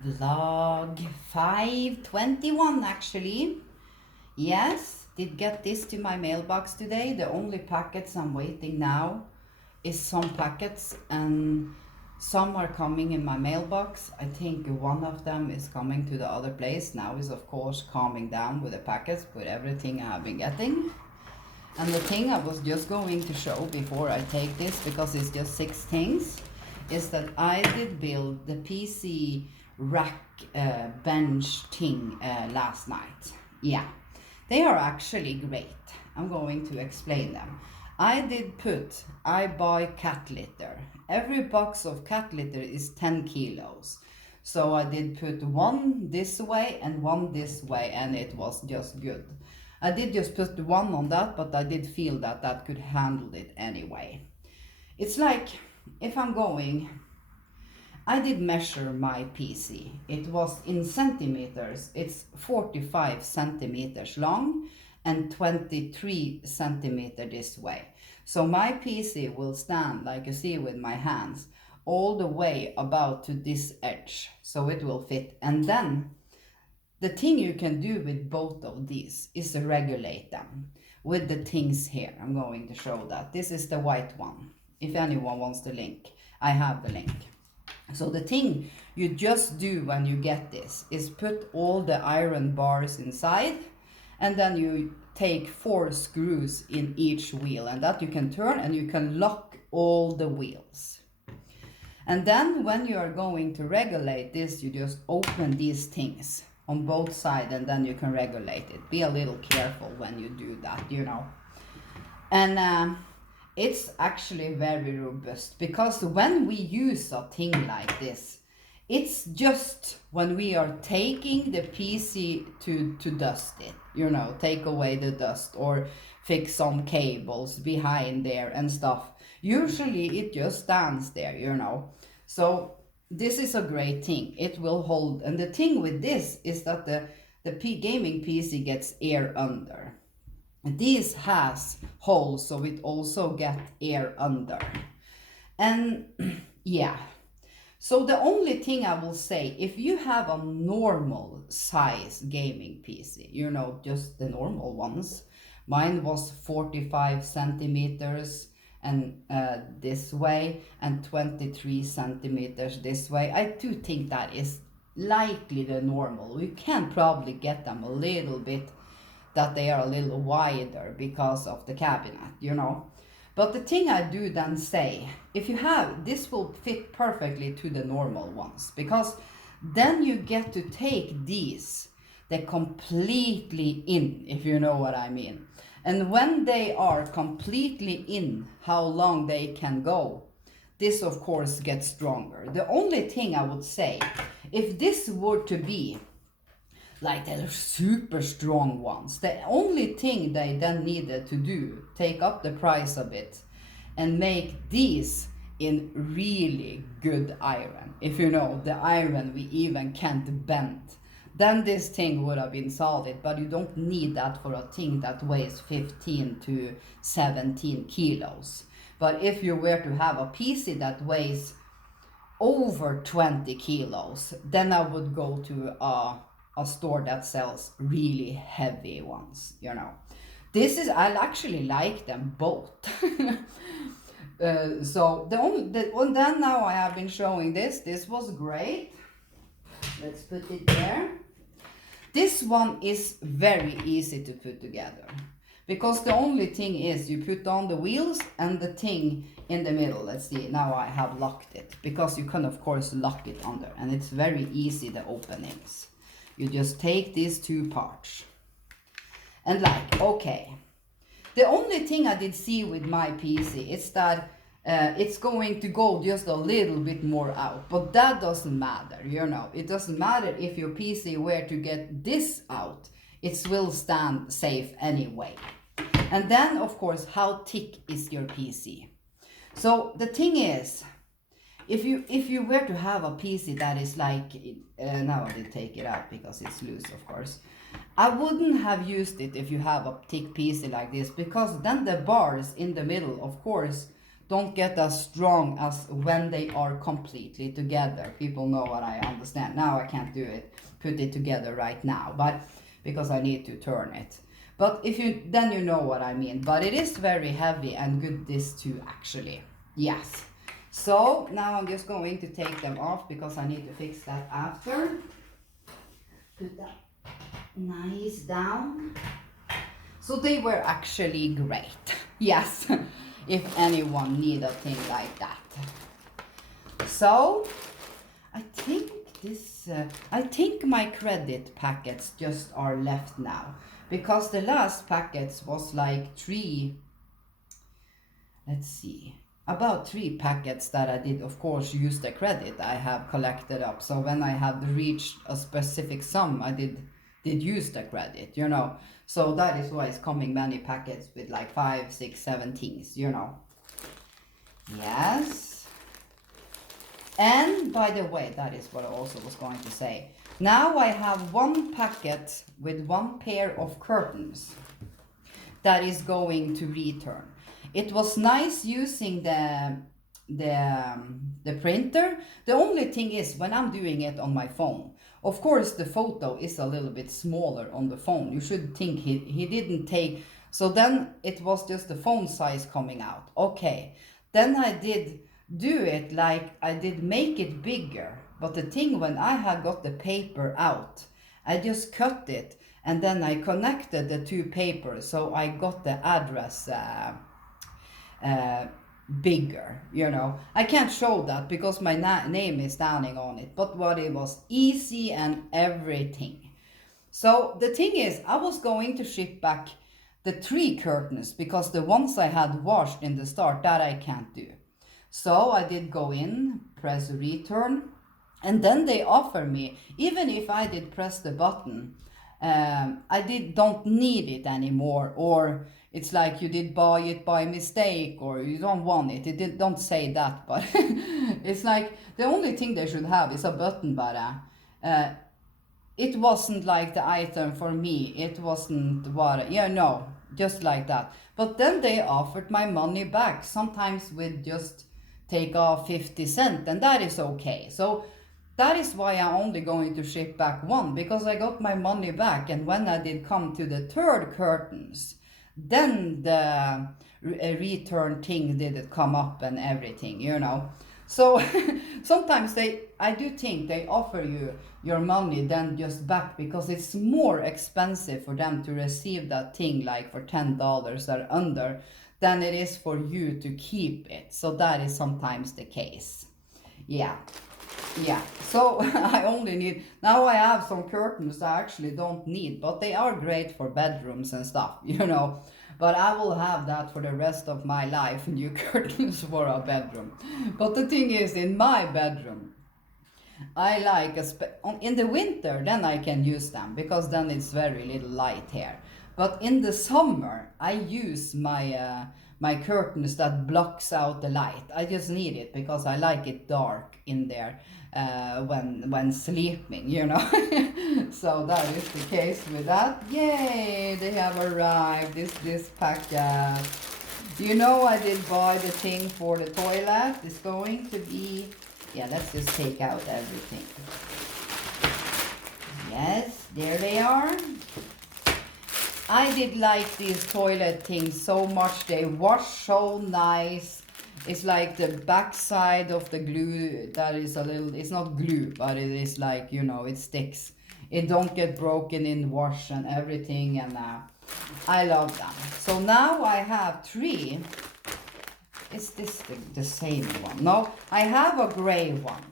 Vlog 521 actually. Yes, did get this to my mailbox today. The only packets I'm waiting now is some packets and some are coming in my mailbox. I think one of them is coming to the other place. Now is of course calming down with the packets with everything I have been getting. And the thing I was just going to show before I take this, because it's just 6 things, is that I did build the PC rack bench thing last night. Yeah, they are actually great. I'm going to explain them. I buy cat litter. Every box of cat litter is 10 kilos. So I did put one this way and one this way, and it was just good. I did just put one on that, but I did feel that that could handle it anyway. It's like if I'm going, I did measure my PC. It was in centimeters. It's 45 centimeters long and 23 centimeter this way. So my PC will stand, like you see with my hands, all the way about to this edge. So it will fit. And then the thing you can do with both of these is to regulate them with the things here. I'm going to show that. This is the white one. If anyone wants the link, I have the link. So the thing you just do when you get this is put all the iron bars inside, and then you take 4 screws in each wheel, and that you can turn and you can lock all the wheels. And then when you are going to regulate this, you just open these things on both sides and then you can regulate it. Be a little careful when you do that, you know. And it's actually very robust, because when we use a thing like this, it's just when we are taking the PC to dust it, you know, take away the dust or fix some cables behind there and stuff. Usually it just stands there, you know. So this is a great thing. It will hold. And the thing with this is that the gaming PC gets air under. This has holes, so it also get air under. And yeah. So the only thing I will say, if you have a normal size gaming PC, you know, just the normal ones, mine was 45 centimeters and this way, and 23 centimeters this way. I do think that is likely the normal. You can probably get them a little bit that they are a little wider because of the cabinet, you know. But the thing I do then say, if you have, this will fit perfectly to the normal ones, because then you get to take these, they're completely in, if you know what I mean. And when they are completely in, how long they can go, this of course gets stronger. The only thing I would say, if this were to be like the super strong ones, the only thing they then needed to do, take up the price a bit and make these in really good iron. If you know, the iron we even can't bend. Then this thing would have been solid, but you don't need that for a thing that weighs 15 to 17 kilos. But if you were to have a PC that weighs over 20 kilos, then I would go to a store that sells really heavy ones, you know. This is, I actually like them both. So then now I have been showing this was great. Let's put it there. This one is very easy to put together, because the only thing is you put on the wheels and the thing in the middle. Let's see, now I have locked it, because you can of course lock it under, and it's very easy, the openings. You just take these 2 parts and like, okay. The only thing I did see with my PC is that it's going to go just a little bit more out, but that doesn't matter, you know. It doesn't matter if your PC were to get this out, it will stand safe anyway. And then of course, how thick is your PC? So the thing is, if you were to have a PC that is like, now I did take it out because it's loose, of course. I wouldn't have used it if you have a thick PC like this, because then the bars in the middle, of course, don't get as strong as when they are completely together. People know what I understand. Now I can't do it, put it together right now, but because I need to turn it. But if you, then you know what I mean. But it is very heavy and good this too, actually. Yes. So now I'm just going to take them off because I need to fix that after. Put that nice down. So they were actually great. Yes, if anyone need a thing like that. So I think this, I think my credit packets just are left now, because the last packets was like 3, let's see, about 3 packets that I did of course use the credit I have collected up. So when I have reached a specific sum, I did use the credit, you know. So that is why it's coming many packets with like 5, 6, 7 things, you know. Yes. And by the way, that is what I also was going to say. Now I have 1 packet with 1 pair of curtains that is going to return. It was nice using the printer. The only thing is, when I'm doing it on my phone, of course the photo is a little bit smaller on the phone. You should think he didn't take, so then it was just the phone size coming out. Okay, then I did do it like I did make it bigger, but the thing, when I had got the paper out, I just cut it and then I connected the 2 papers, so I got the address bigger, you know. I can't show that because my name is standing on it, but what, it was easy and everything. So the thing is, I was going to ship back the 3 curtains because the ones I had washed in the start, that I can't do. So I did go in, press return, and then they offer me, even if I did press the button, I don't need it anymore, or it's like you did buy it by mistake, or you don't want it. Don't say that, but it's like the only thing they should have is a button bara. It wasn't like the item for me. It wasn't what, yeah, no, just like that. But then they offered my money back, sometimes with just take off 50 cents, and that is okay. So that is why I'm only going to ship back 1, because I got my money back. And when I did come to the 3rd curtains, then the return thing didn't come up and everything, you know. So sometimes I do think they offer you your money then just back, because it's more expensive for them to receive that thing like for $10 or under than it is for you to keep it. So that is sometimes the case. Yeah. So I only need, now I have some curtains I actually don't need, but they are great for bedrooms and stuff, you know. But I will have that for the rest of my life, new curtains for a bedroom. But the thing is, in my bedroom, I like in the winter, then I can use them because then it's very little light here. But in the summer, I use my my curtains that blocks out the light. I just need it because I like it dark in there when sleeping, you know. So that is the case with that. Yay, they have arrived. This packet. You know, I did buy the thing for the toilet. It's going to be, yeah, let's just take out everything. Yes, there they are. I did like these toilet things so much. They wash so nice. It's like the backside of the glue that is a little, it's not glue, but it is like, you know, it sticks. It don't get broken in wash and everything, and I love them. So now I have 3. Is this the same one? No, I have a gray one.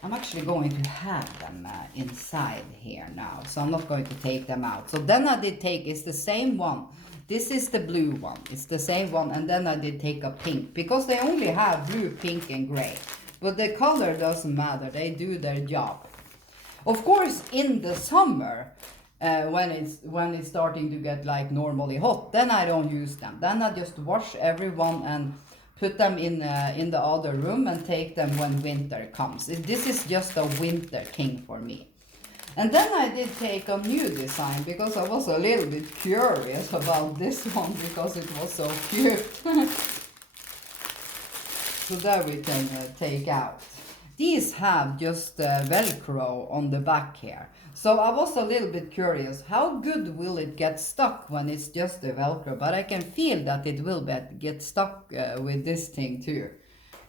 I'm actually going to have them inside here now, so I'm not going to take them out. So then I did take, it's the same one. This is the blue one, it's the same one, and then I did take a pink, because they only have blue, pink and gray. But the color doesn't matter, they do their job. Of course, in the summer, when it's starting to get like normally hot, then I don't use them. Then I just wash everyone and put them in the other room and take them when winter comes. This is just a winter thing for me. And then I did take a new design because I was a little bit curious about this one because it was so cute. so that we can take out. These have just Velcro on the back here. So I was a little bit curious, how good will it get stuck when it's just the Velcro? But I can feel that it will get stuck with this thing too.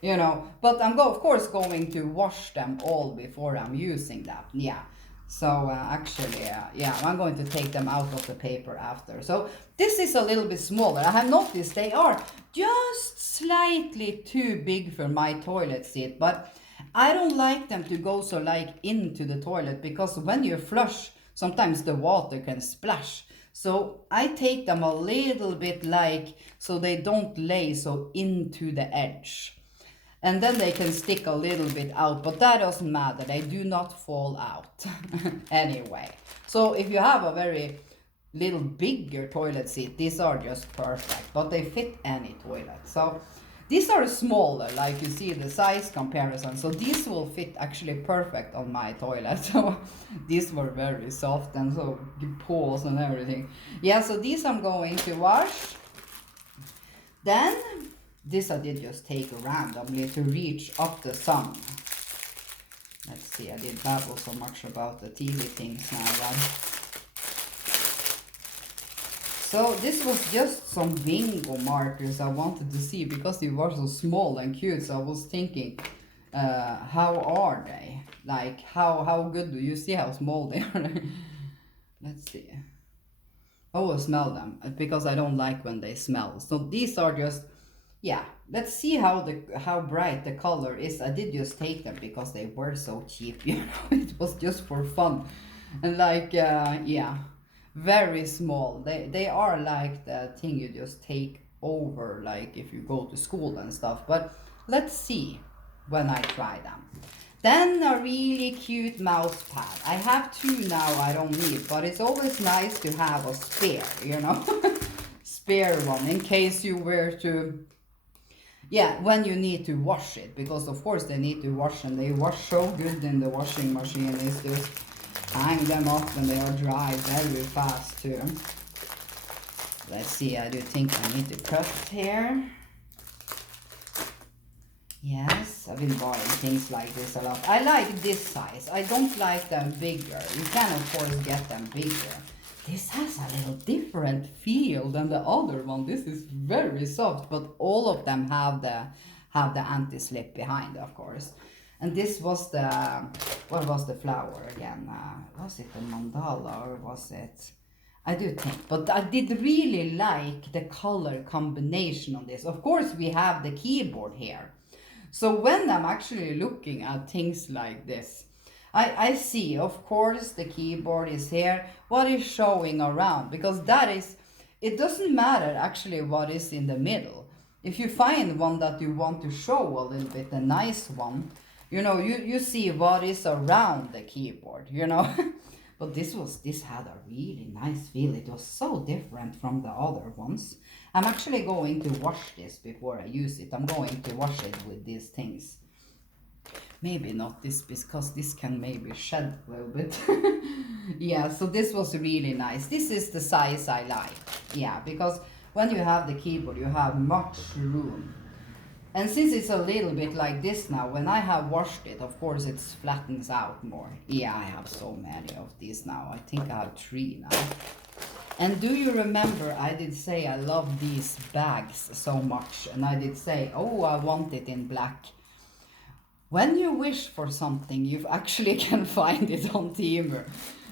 You know, but I'm of course going to wash them all before I'm using them. Yeah. So actually, yeah, I'm going to take them out of the paper after. So this is a little bit smaller. I have noticed they are just slightly too big for my toilet seat, but I don't like them to go so like into the toilet, because when you flush, sometimes the water can splash. So I take them a little bit like, so they don't lay so into the edge. And then they can stick a little bit out, but that doesn't matter. They do not fall out anyway. So if you have a very little bigger toilet seat, these are just perfect, but they fit any toilet. So these are smaller, like you see the size comparison. So these will fit actually perfect on my toilet. So these were very soft and so pores and everything. Yeah, so these I'm going to wash. Then this I did just take randomly to reach up the sun. Let's see, I did babble so much about the TV things now then. So this was just some bingo markers I wanted to see, because they were so small and cute. So I was thinking, how are they? Like, how good do you see how small they are? Let's see. Oh, I smell them, because I don't like when they smell. So these are just, yeah, let's see how bright the color is. I did just take them because they were so cheap, you know. It was just for fun. And like, yeah, very small. They are like the thing you just take over, like if you go to school and stuff. But let's see when I try them. Then a really cute mouse pad. I have two now I don't need, but it's always nice to have a spare, you know. Spare one in case you were to, yeah, when you need to wash it, because of course they need to wash, and they wash so good in the washing machine. It's just hang them up and they are dry very fast too. Let's see, I do think I need to cut here. Yes, I've been buying things like this a lot. I like this size. I don't like them bigger. You can of course get them bigger. This has a little different feel than the other one. This is very soft, but all of them have the anti-slip behind, of course. And this was the, what was the flower again? Was it the mandala or was it? I do think, but I did really like the color combination on this. Of course, we have the keyboard here. So when I'm actually looking at things like this, I see, of course, the keyboard is here. What is showing around? Because that is, it doesn't matter actually what is in the middle. If you find one that you want to show a little bit, a nice one, you know, you see what is around the keyboard, you know. But this had a really nice feel. It was so different from the other ones. I'm actually going to wash this before I use it. I'm going to wash it with these things. Maybe not this, because this can maybe shed a little bit. Yeah, so this was really nice. This is the size I like. Yeah, because when you have the keyboard, you have much room. And since it's a little bit like this now, when I have washed it, of course it flattens out more. Yeah, I have so many of these now. I think I have 3 now. And do you remember I did say I love these bags so much? And I did say, oh, I want it in black. When you wish for something, you actually can find it on Temu.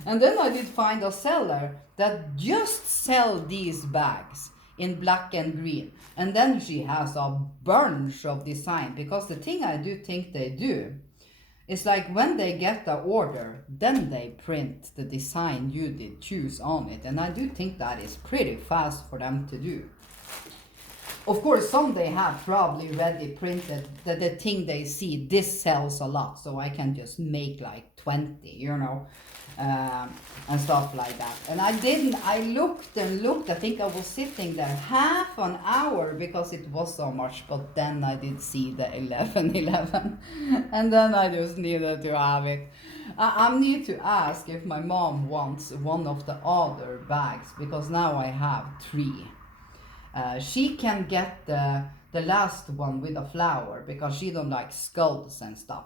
And then I did find a seller that just sell these bags in black and green. And then she has a bunch of design, because the thing I do think they do is like when they get the order, then they print the design you did choose on it. And I do think that is pretty fast for them to do. Of course, some they have probably ready printed that the thing they see, this sells a lot, so I can just make like 20, you know, and stuff like that. And I looked and looked, I think I was sitting there half an hour because it was so much, but then I did see the 1111 and then I just needed to have it. I need to ask if my mom wants one of the other bags, because now I have 3. She can get the the last one with a flower because she don't like skulls and stuff.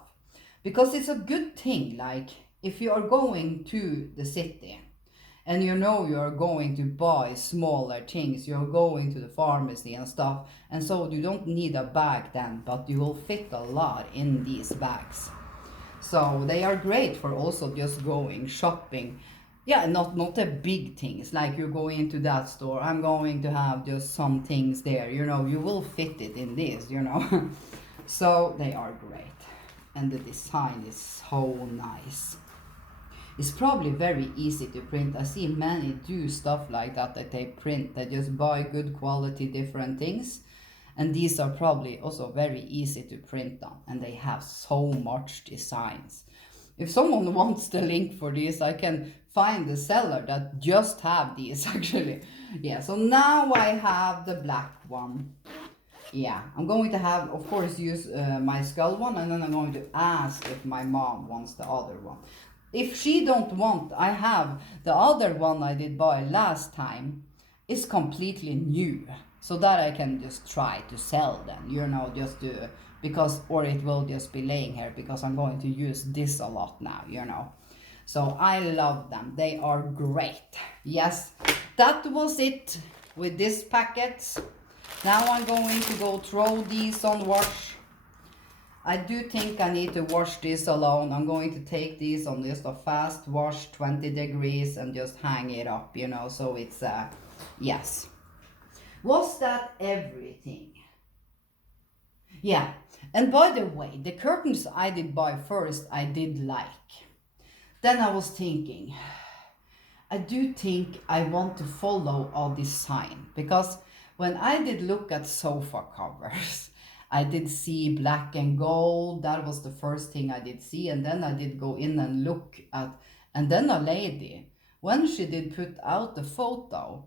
Because it's a good thing, like if you are going to the city and you know you're going to buy smaller things, you're going to the pharmacy and stuff, and so you don't need a bag then, but you will fit a lot in these bags. So they are great for also just going shopping. Yeah, not the big things like you're going into that store. I'm going to have just some things there. You know, you will fit it in this. You know, so they are great, and the design is so nice. It's probably very easy to print. I see many do stuff like that they print. They just buy good quality different things. And these are probably also very easy to print on, and they have so much designs. If someone wants the link for this, I can find the seller that just have these actually. Yeah, so now I have the black one. Yeah, I'm going to have, of course, use my skull one, and then I'm going to ask if my mom wants the other one. If she don't want, I have the other one I did buy last time is completely new, so that I can just try to sell them, you know, just to, because, or it will just be laying here because I'm going to use this a lot now, you know. So I love them, they are great. Yes, that was it with this packet. Now I'm going to go throw these on wash. I do think I need to wash this alone. I'm going to take these on just a fast wash, 20 degrees, and just hang it up, you know, so it's, yes. Was that everything? Yeah, and by the way, the curtains I did buy first, I did like. Then I was thinking, I do think I want to follow a design, because when I did look at sofa covers, I did see black and gold. That was the first thing I did see. And then I did go in and look at, and then a lady, when she did put out the photo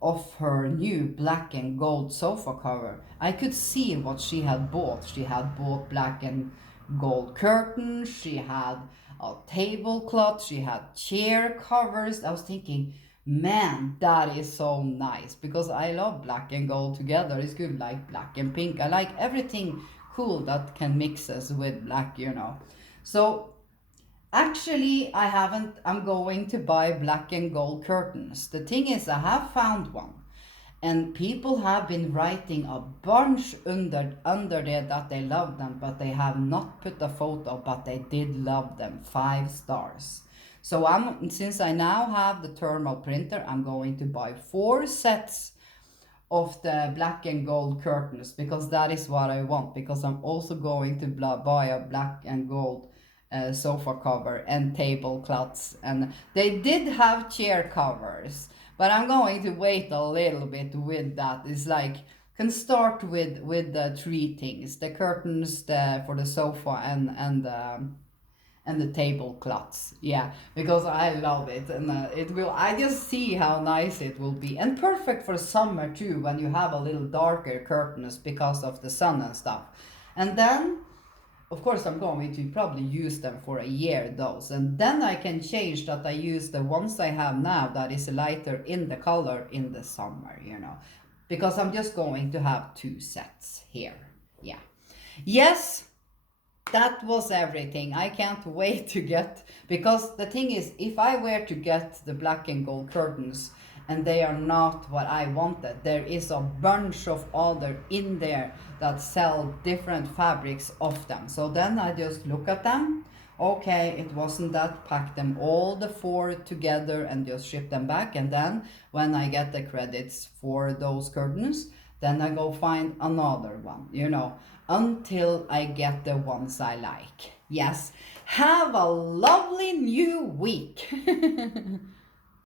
of her new black and gold sofa cover, I could see what she had bought. She had bought black and gold curtains. She had a tablecloth. She had chair covers. I was thinking, man, that is so nice, because I love black and gold together. It's good, like black and pink. I like everything cool that can mixes with black, you know. So actually I'm going to buy black and gold curtains. The thing is, I have found one, and people have been writing a bunch under there that they love them, but they have not put a photo, but they did love them, 5 stars. So since I now have the thermal printer, I'm going to buy 4 sets of the black and gold curtains, because that is what I want, because I'm also going to buy a black and gold sofa cover and tablecloths. And they did have chair covers, but I'm going to wait a little bit with that. It's like, can start with the 3 things, the curtains, for the sofa, and the tablecloths. Yeah, because I love it, and it will, I just see how nice it will be, and perfect for summer too, when you have a little darker curtains because of the sun and stuff. And then of course I'm going to probably use them for a year, those, and then I can change that. I use the ones I have now that is lighter in the color in the summer, you know, because I'm just going to have 2 sets here. Yeah, yes, that was everything. I can't wait to get, because the thing is, if I were to get the black and gold curtains and they are not what I wanted, there is a bunch of other in there that sell different fabrics of them. So then I just look at them. Okay, it wasn't that, pack them all the 4 together and just ship them back. And then when I get the credits for those curtains, then I go find another one, you know, until I get the ones I like. Yes, have a lovely new week.